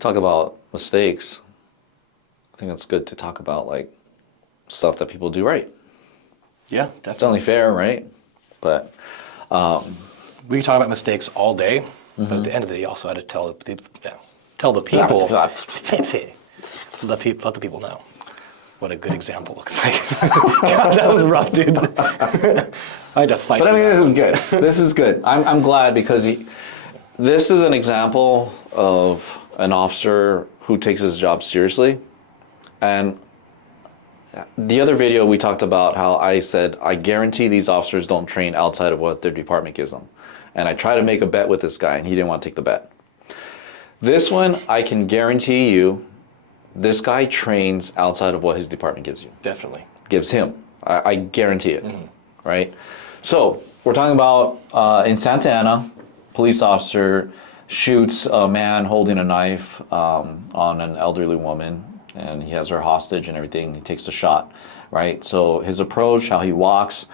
talk about mistakes, I think it's good to talk about like stuff that people do right. Yeah, definitely. It's only fair, right? But we can talk about mistakes all day, but at the end of the day, you also had to tell the people, let the people know what a good example looks like. God, that was rough, dude. I had to fight. But I mean, this is good. This is good. I'm glad because this is an example of an officer who takes his job seriously. And the other video we talked about how I said, I guarantee these officers don't train outside of what their department gives them. And I tried to make a bet with this guy and he didn't want to take the bet. This one, I can guarantee you, this guy trains outside of what his department gives you. Definitely. Gives him. I guarantee it, right? So we're talking about in Santa Ana, police officer shoots a man holding a knife on an elderly woman, and he has her hostage and everything. He takes the shot, right? So his approach, how he walks,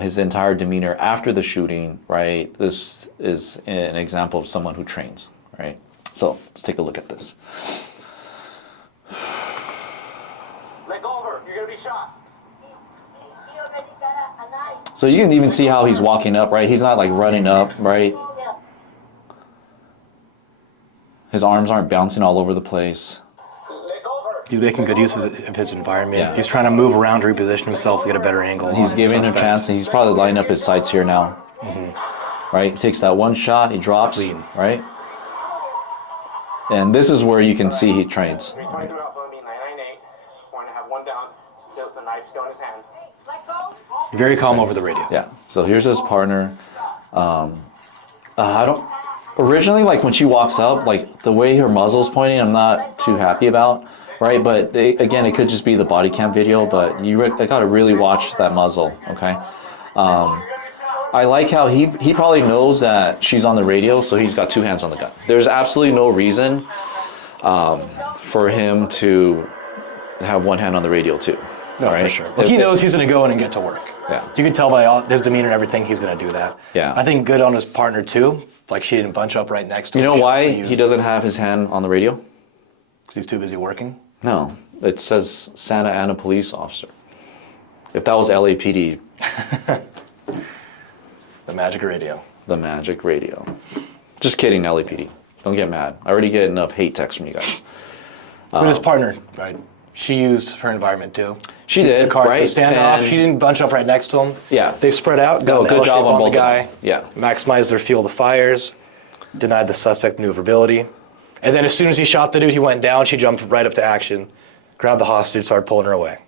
his entire demeanor after the shooting, right? This is an example of someone who trains, right? So let's take a look at this. Leg over, you're gonna be shot. So you can even see how he's walking up, right? He's not like running up, right? His arms aren't bouncing all over the place. He's making good use of his environment. Yeah. He's trying to move around, reposition himself to get a better angle. He's giving him a chance, and he's probably lining up his sights here now. Right? He takes that one shot, he drops, Clean. right? And this is where you can see he trains. 323 Alpha, me 998. Want to have one down, still the knife still in his hand. Very calm over the radio. Yeah. So here's his partner. I don't. Originally, like when she walks up, like the way her muzzle's pointing, I'm not too happy about, right? But again, it could just be the body cam video. But I gotta really watch that muzzle, okay? I like how he probably knows that she's on the radio, so he's got two hands on the gun. There's absolutely no reason for him to have one hand on the radio too. No, right? for sure. Like he knows he's going to go in and get to work. Yeah. You can tell by his demeanor and everything, he's going to do that. Yeah. I think good on his partner too. Like she didn't bunch up right next to You him. know why he doesn't have his hand on the radio? Because he's too busy working? No, it says Santa Ana police officer. If that was LAPD. The magic radio. The magic radio. Just kidding, LAPD. Don't get mad. I already get enough hate texts from you guys. But his partner, right? She used her environment too. She did, the car right? for the standoff. And she didn't bunch up right next to him. Yeah. They spread out. Got No, an good L job shape on the both of guy. them. Yeah. Maximized their field of fires. Denied the suspect maneuverability. And then as soon as he shot the dude, he went down. She jumped right up to action, grabbed the hostage, started pulling her away.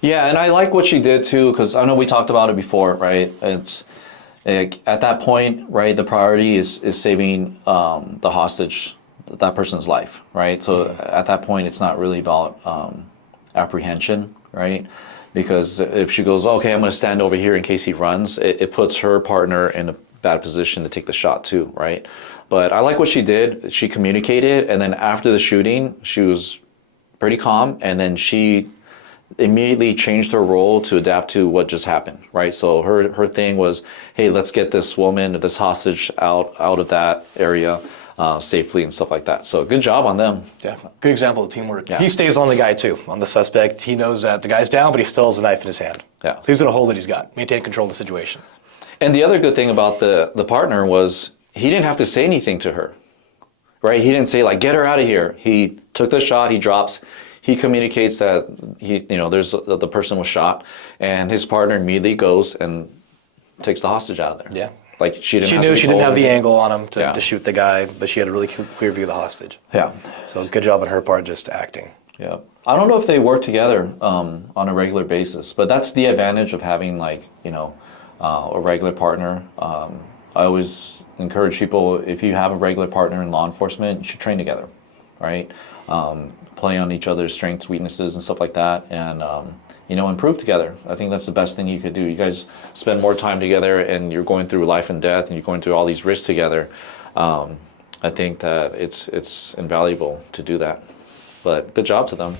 Yeah, and I like what she did too, because I know we talked about it before, right? It's at that point, right? The priority is saving the hostage, that person's life, right? So at that point, it's not really about apprehension, right? Because if she goes, okay, I'm going to stand over here in case he runs, it puts her partner in a bad position to take the shot too, right? But I like what she did. She communicated, and then after the shooting, she was pretty calm, and then she immediately changed her role to adapt to what just happened, right? So her thing was, hey, let's get this woman, this hostage out of that area safely and stuff like that. So good job on them. Yeah, good example of teamwork. Yeah. He stays on the guy too, on the suspect. He knows that the guy's down, but he still has a knife in his hand. Yeah. So he's gonna hold what he's got, maintain control of the situation. And the other good thing about the partner was he didn't have to say anything to her, right? He didn't say like, get her out of here. He took the shot, he drops, he communicates that there's the person was shot, and his partner immediately goes and takes the hostage out of there. Yeah. Like she She knew she didn't have the angle on him to, Yeah. to shoot the guy, but she had a really clear view of the hostage. Yeah. So good job on her part just acting. Yeah. I don't know if they work together on a regular basis, but that's the advantage of having a regular partner. I always encourage people, if you have a regular partner in law enforcement, you should train together, right? Play on each other's strengths, weaknesses, and stuff like that, and improve together. I think that's the best thing you could do. You guys spend more time together, and you're going through life and death, and you're going through all these risks together. I think that it's invaluable to do that. But good job to them.